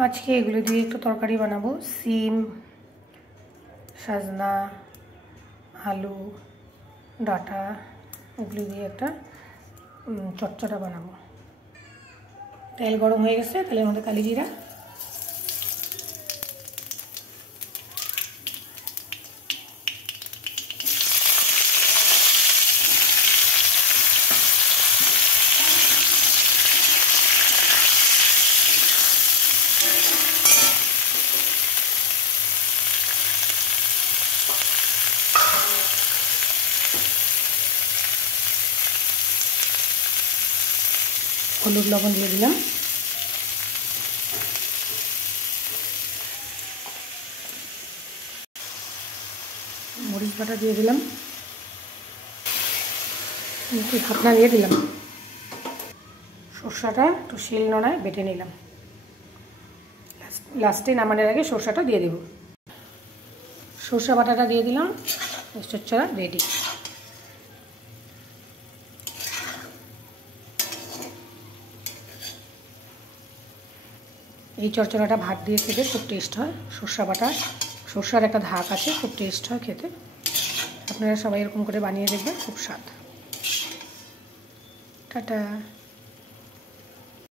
আজকে এগুলো দিয়ে একটু তরকারি বানাবো। সিম, সাজনা, আলু, ডাঁটা এগুলো দিয়ে একটা চটচটা বানাবো। তেল গরম হয়ে গেছে, তেলের মধ্যে কালি জিরা, হলুদ লবণ দিয়ে দিলাম, মরিচ বাটা দিয়ে দিলাম, একটু ঢাকনা দিয়ে দিলাম। সরষাটা একটু শিল নোড়ায় বেটে নিলাম। লাস্টে নামানোর আগে সরষাটা দিয়ে দেব। সরষা বাটাটা দিয়ে দিলাম, চচ্চড়া রেডি। এই চচ্চড়াটা ভাত দিয়ে খেতে খুব টেস্ট হয়। সরষা বাটা, সরষার একটা ধাক আছে, খুব টেস্ট হয় খেতে। আপনারা সবাই এরকম করে বানিয়ে দেখবেন, খুব স্বাদ। টাটা।